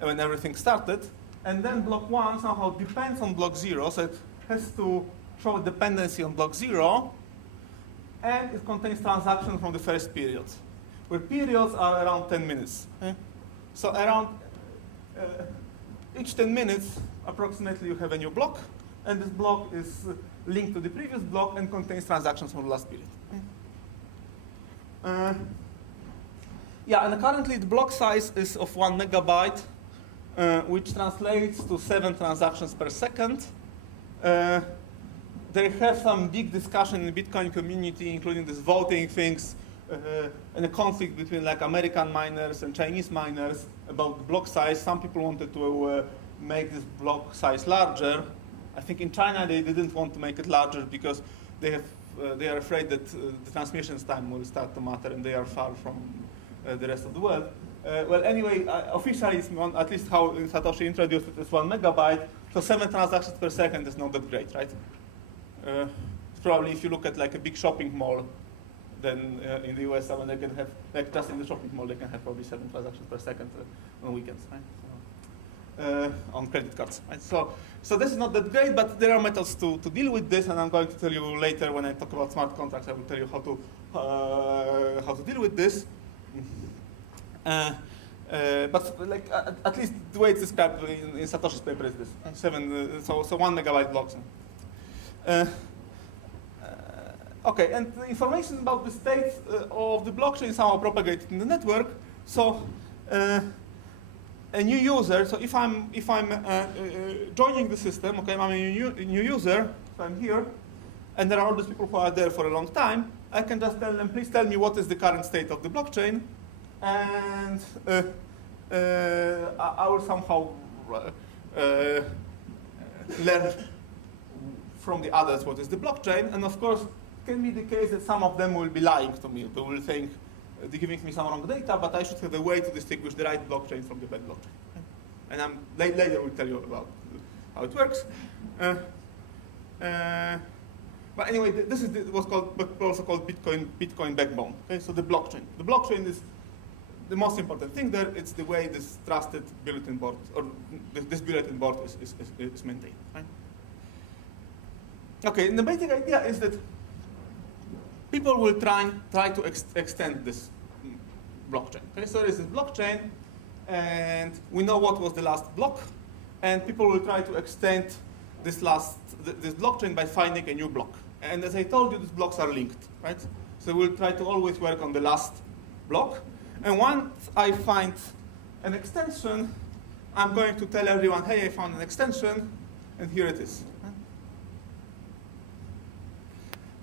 when everything started. And then block 1 somehow depends on block 0, so it has to show a dependency on block 0, and it contains transactions from the first period, where periods are around 10 minutes. Okay? So around each 10 minutes, approximately, you have a new block, and this block is linked to the previous block and contains transactions from the last period. Yeah, and currently the block size is of 1 megabyte, which translates to 7 transactions per second. They have some big discussion in the Bitcoin community, including these voting things, and a conflict between like American miners and Chinese miners about the block size. Some people wanted to make this block size larger. I think in China they didn't want to make it larger because they are afraid that the transmission time will start to matter, and they are far from the rest of the world. Well, anyway, officially, it's at least how Satoshi introduced it, is 1 megabyte. So 7 transactions per second is not that great, right? Probably if you look at like a big shopping mall, then in the US, someone they can have, like just in the shopping mall, they can have probably 7 transactions per second on weekends, right? So, on credit cards, right? So this is not that great, but there are methods to deal with this, and I'm going to tell you later when I talk about smart contracts. I will tell you how to deal with this. But like at least the way it's described in Satoshi's paper is this: 1 megabyte blocks. Okay, and the information about the state of the blockchain is somehow propagated in the network. So a new user. So if I'm joining the system, okay, I'm a new user. So I'm here, and there are all these people who are there for a long time. I can just tell them, please tell me what is the current state of the blockchain, and I will somehow learn from the others what is the blockchain. And of course, it can be the case that some of them will be lying to me. They will think they're giving me some wrong data, but I should have a way to distinguish the right blockchain from the bad blockchain. And later we'll tell you about how it works. But anyway, this is what's also called Bitcoin backbone. Okay, so the blockchain. The blockchain is the most important thing there. It's the way this trusted bulletin board, or this bulletin board is maintained. Right? Okay, and the basic idea is that people will try to extend this blockchain. Okay, so there is this blockchain, and we know what was the last block, and people will try to extend this blockchain by finding a new block. And as I told you, these blocks are linked, right? So we'll try to always work on the last block. And once I find an extension, I'm going to tell everyone, hey, I found an extension, and here it is.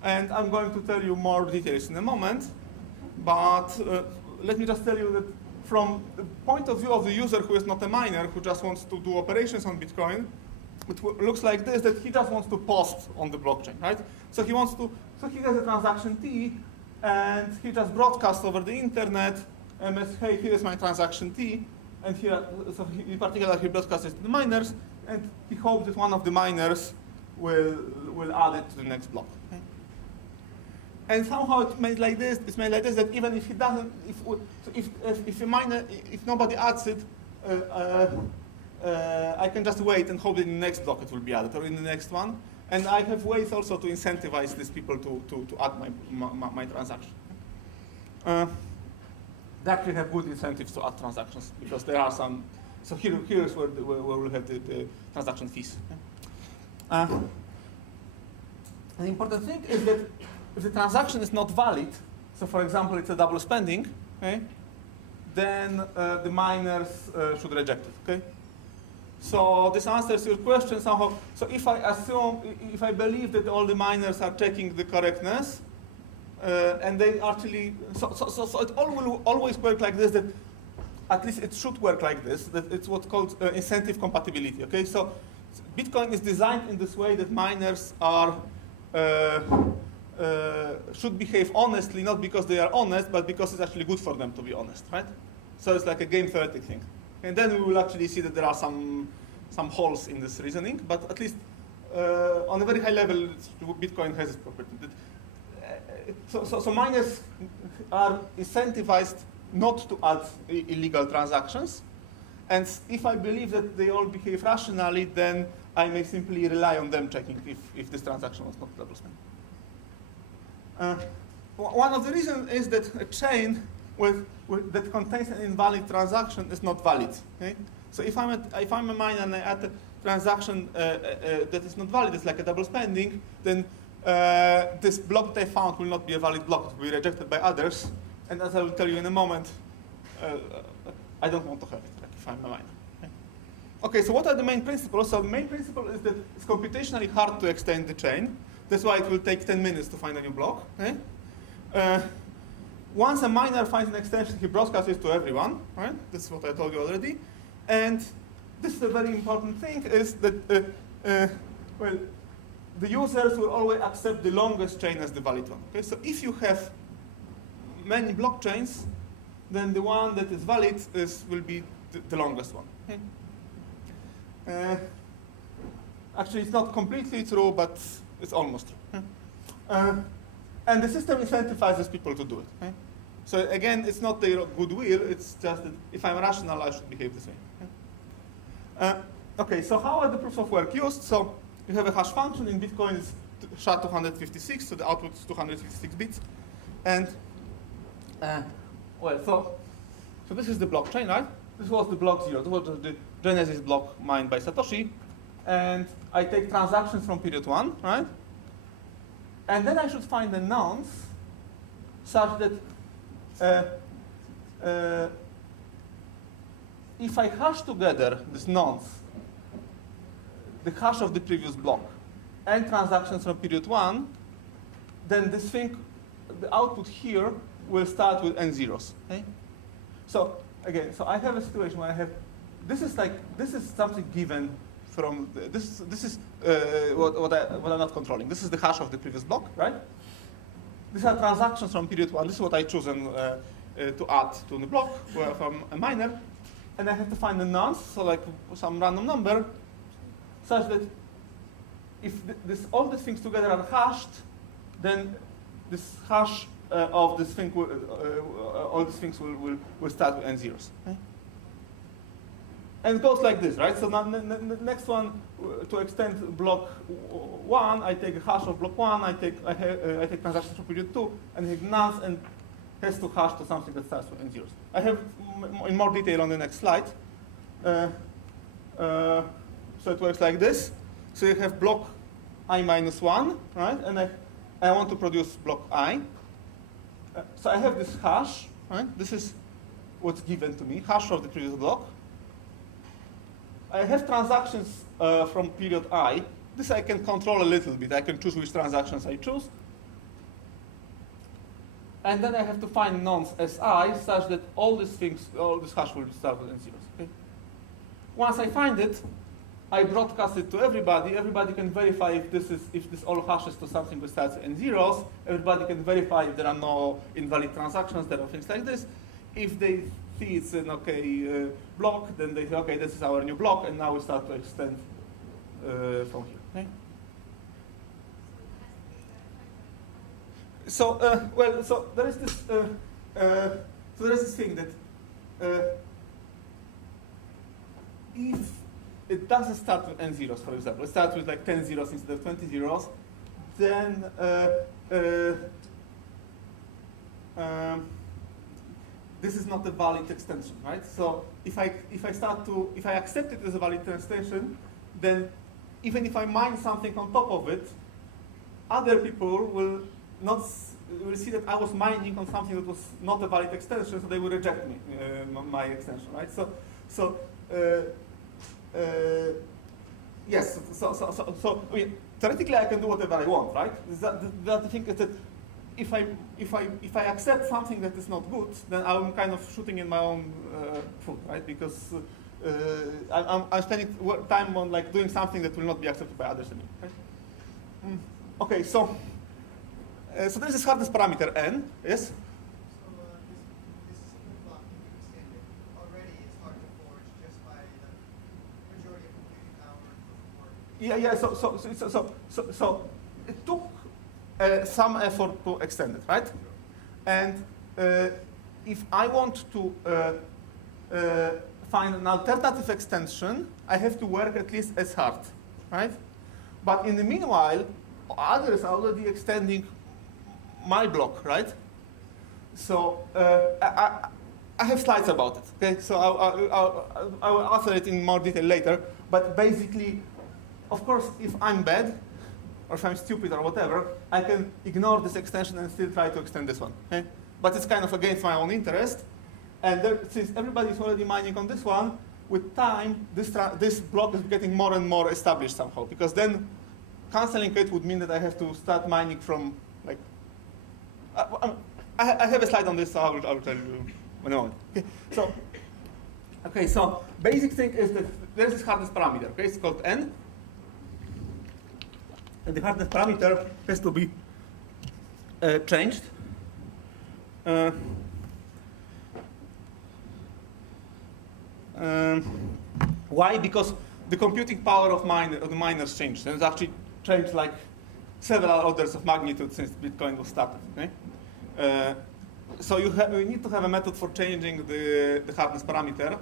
And I'm going to tell you more details in a moment, but let me just tell you that from the point of view of the user who is not a miner, who just wants to do operations on Bitcoin, it looks like this, that he just wants to post on the blockchain, right? So he has a transaction T, and he just broadcasts over the internet, and says, hey, here is my transaction T, and here, so in particular, he broadcasts it to the miners, and he hopes that one of the miners will add it to the next block. Okay? And somehow it's made like this. It's made like this that even if he doesn't, if a miner, if nobody adds it, I can just wait and hope that in the next block it will be added, or in the next one. And I have ways also to incentivize these people to add my transaction. They actually have good incentives to add transactions because there are some. So here's where we'll have the transaction fees. The important thing is that if the transaction is not valid, so for example it's a double spending, okay, then the miners should reject it. Okay. So this answers your question somehow. So if I believe that all the miners are checking the correctness, and they actually, so it all will always work like this, that at least it should work like this, that it's what's called incentive compatibility, okay? So Bitcoin is designed in this way that miners should behave honestly, not because they are honest, but because it's actually good for them to be honest, right? So it's like a game theoretic thing. And then we will actually see that there are some holes in this reasoning, but at least on a very high level, Bitcoin has this property. So miners are incentivized not to add illegal transactions, and if I believe that they all behave rationally, then I may simply rely on them checking if this transaction was not double spending. One of the reasons is that a chain that contains an invalid transaction is not valid. Okay? So if I'm a miner and I add a transaction that is not valid, it's like a double spending, then this block that I found will not be a valid block. It will be rejected by others. And as I will tell you in a moment, I don't want to have it, like if I'm a miner. Okay, so what are the main principles? So the main principle is that it's computationally hard to extend the chain. That's why it will take 10 minutes to find a new block. Okay? Once a miner finds an extension, he broadcasts it to everyone. Right? This is what I told you already. And this is a very important thing, is that well, the users will always accept the longest chain as the valid one. Okay? So if you have many blockchains, then the one that is valid will be the longest one. Okay? Actually, it's not completely true, but it's almost true. And the system incentivizes people to do it. So again, it's not their goodwill, it's just that if I'm rational, I should behave the same. Okay, so how are the proofs of work used? So you have a hash function in Bitcoin, it's SHA-256, so the output is 256 bits. And, so this is the blockchain, right? This was the block 0, this was the Genesis block mined by Satoshi. And I take transactions from period 1, right? And then I should find the nonce such that if I hash together this nonce, the hash of the previous block, and transactions from period 1, then this thing, the output here will start with n zeros. Okay? So again, so I have a situation where I have this is something given from this is what I'm not controlling. This is the hash of the previous block, right? These are transactions from period 1. This is what I chosen to add to the block from a miner, and I have to find a nonce, so like some random number, such that if all these things together are hashed, then this hash of this thing all these things will start with n zeros. Okay? And it goes like this, right? So now the next one, to extend block 1, I take a hash of block 1, I take transactions from period 2, and take nonce, and has to hash to something that starts with n zeros. I have in more detail on the next slide. So it works like this. So you have block I minus 1, right? And I want to produce block I. So I have this hash, right? This is what's given to me, hash of the previous block. I have transactions from period I. This I can control a little bit. I can choose which transactions I choose. And then I have to find nonce Si such that all these things, all this hash will start with n zeros. Okay? Once I find it, I broadcast it to everybody. Everybody can verify if this all hashes to something that starts with n zeros. Everybody can verify if there are no invalid transactions, there are things like this. If they see it's an okay block, then they say, okay, this is our new block, and now we start to extend from here. Okay? So, so there is this, thing that if it doesn't start with n zeros, for example, it starts with like 10 zeros instead of 20 zeros, then this is not a valid extension, right? So if I accept it as a valid extension, then even if I mine something on top of it, other people will see that I was mining on something that was not a valid extension, so they will reject me, my extension, right? Yes. So I mean, theoretically, I can do whatever I want, right? The thing is that if I accept something that is not good, then I'm kind of shooting in my own foot, right? Because I'm spending time on like doing something that will not be accepted by others anymore. Right? Okay, so there's this hardness parameter n, yes? So this single block can be extended. Already it's hard to forge just by the majority of computing power and proof of work. So it took some effort to extend it, right? And if I want to find an alternative extension, I have to work at least as hard, right? But in the meanwhile, others are already extending my block, right? So I have slides about it, okay? So I will answer it in more detail later. But basically, of course, if I'm bad, or if I'm stupid or whatever, I can ignore this extension and still try to extend this one, okay? But it's kind of against my own interest. And since everybody is already mining on this one, with time, this block is getting more and more established somehow. Because then canceling it would mean that I have to start mining from, like, I have a slide on this, so I will tell you in a moment. Okay, so basic thing is that there's this hardness parameter, okay? It's called n. And the hardness parameter has to be changed. Why? Because the computing power of the miners changed. And it's actually changed like several orders of magnitude since Bitcoin was started. Okay? So you need to have a method for changing the hardness parameter.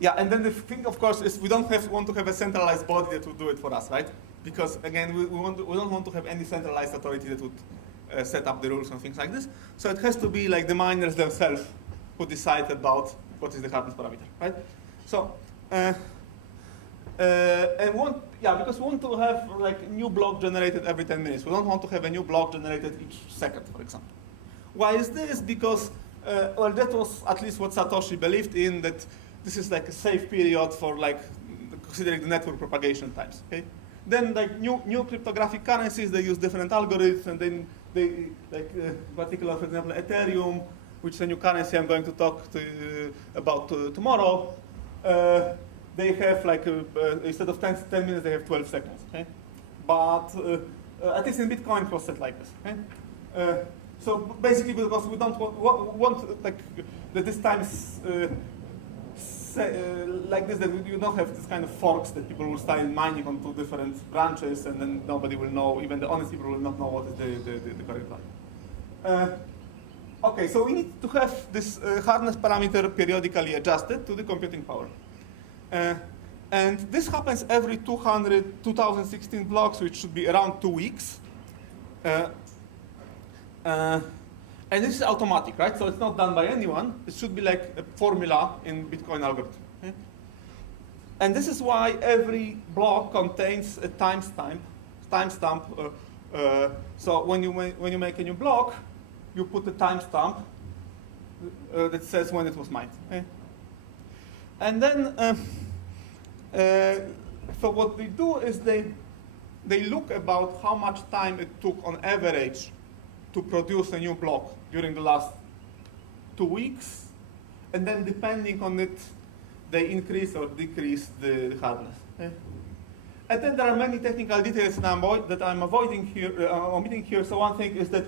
Yeah, and then the thing, of course, is we don't want to have a centralized body that will do it for us, right? Because again, we don't want to have any centralized authority that would set up the rules and things like this. So it has to be like the miners themselves who decide about what is the hardness parameter, right? So, because we want to have like new block generated every 10 minutes. We don't want to have a new block generated each second, for example. Why is this? Because, well, that was at least what Satoshi believed in, that this is like a safe period for like considering the network propagation times, okay? Then like new cryptographic currencies, they use different algorithms, and then they, like particular, for example, Ethereum, which is a new currency I'm going to talk to you about tomorrow, they have like, instead of 10 minutes, they have 12 seconds, okay? But at least in Bitcoin, it was set like this, okay? So basically, because we don't want like, that this time like this, that you don't have this kind of forks that people will start mining on two different branches, and then nobody will know, even the honest people will not know what is the correct value. Okay, so we need to have this hardness parameter periodically adjusted to the computing power. And this happens every 2016 blocks, which should be around 2 weeks. And this is automatic, right? So it's not done by anyone. It should be like a formula in Bitcoin algorithm. Okay? And this is why every block contains a timestamp. So when you make a new block, you put a timestamp that says when it was mined. Okay? And then, so what they do is they look about how much time it took on average to produce a new block during the last 2 weeks, and then depending on it, they increase or decrease the hardness. Okay? And then there are many technical details that I'm avoiding here, omitting here. So one thing is that,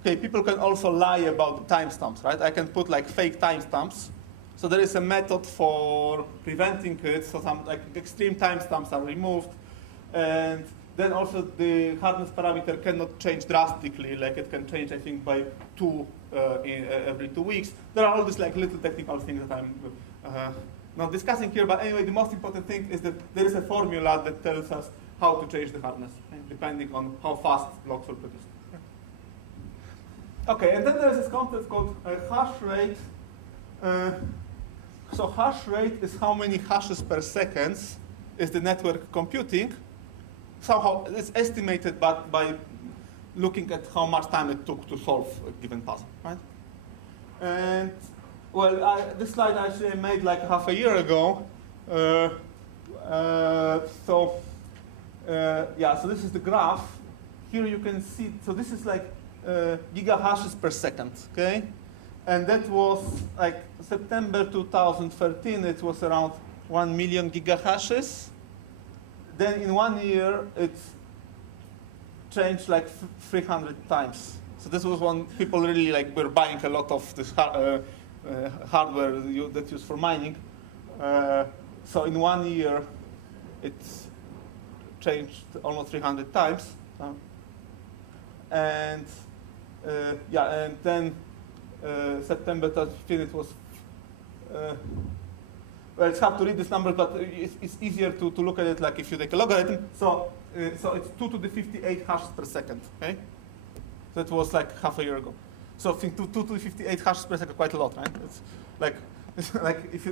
okay, people can also lie about the timestamps, right? I can put like fake timestamps. So there is a method for preventing it. So some like extreme timestamps are removed, and then also the hardness parameter cannot change drastically. Like it can change, I think, by 2 every 2 weeks. There are all these like little technical things that I'm not discussing here. But anyway, the most important thing is that there is a formula that tells us how to change the hardness, depending on how fast blocks are produced. Okay, and then there's this concept called hash rate. So hash rate is how many hashes per second is the network computing. Somehow it's estimated by looking at how much time it took to solve a given puzzle, right? And well, this slide actually I made like half a year ago. So this is the graph. Here you can see, so this is like gigahashes per second, okay? And that was like September 2013, it was around 1 million gigahashes. Then in 1 year, it's changed like 300 times. So this was when people really like were buying a lot of this hardware that's used for mining. So in 1 year, it's changed almost 300 times. And then September 2015, it was. Well, it's hard to read this number, but it's easier to look at it like if you take a logarithm. So it's 2 to the 58 hashes per second, okay? That was like half a year ago. So I think 2 to the 58 hashes per second, quite a lot, right? It's like if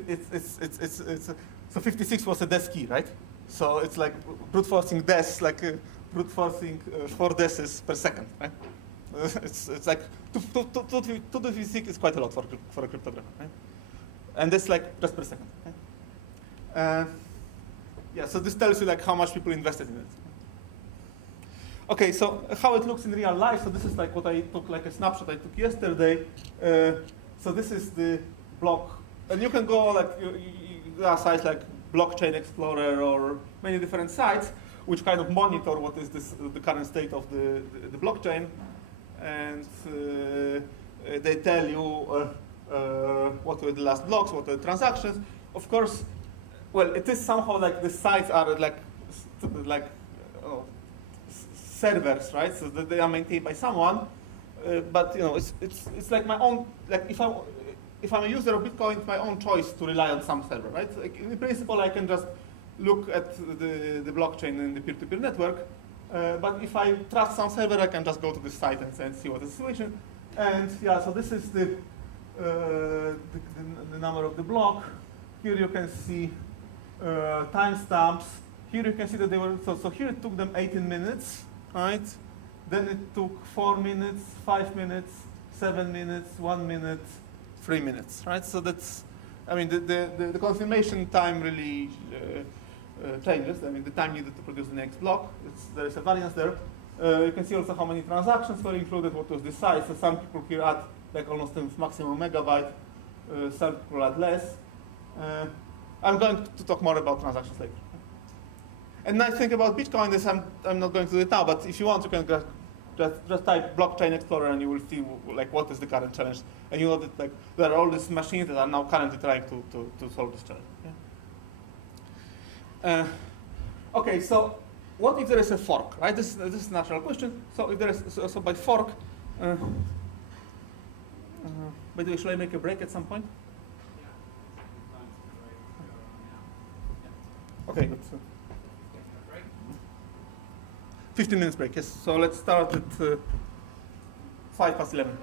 so 56 was a des key, right? So it's like brute forcing des, like brute forcing 4 deces per second, right? It's like 2 to 56 is quite a lot for a cryptographer, right? And that's like just per second. Okay? So this tells you like how much people invested in it. Okay, so how it looks in real life. So this is like what I took, like a snapshot I took yesterday. So this is the block, and you can go like there are sites like Blockchain Explorer or many different sites which kind of monitor what is the current state of the blockchain, and they tell you what were the last blocks, what were the transactions. Of course, well, it is somehow like the sites are like servers, right? So that they are maintained by someone, but it's like my own. Like if I'm a user of Bitcoin, it's my own choice to rely on some server, right? So like in principle, I can just look at the blockchain in the peer-to-peer network. But if I trust some server, I can just go to the site and see what the situation. And yeah, so this is the number of the block. Here you can see timestamps. Here you can see that they were, so here it took them 18 minutes, right? Then it took 4 minutes, 5 minutes, 7 minutes, 1 minute, 3 minutes, right? So that's, I mean, the confirmation time really changes. I mean, the time needed to produce the next block, there is a variance there. You can see also how many transactions were included, what was the size. So some people here add like almost a maximum megabyte, some people add less. I'm going to talk more about transactions later. And nice thing about Bitcoin is I'm not going to do it now, but if you want, you can just type blockchain explorer and you will see like what is the current challenge. And you know that like there are all these machines that are now currently trying to solve this challenge. Yeah? Okay, so what if there is a fork, right? This is a natural question. So if there is so by fork, by the way, should I make a break at some point? Okay, good. 15 minutes break, yes. So let's start at 5 past 11.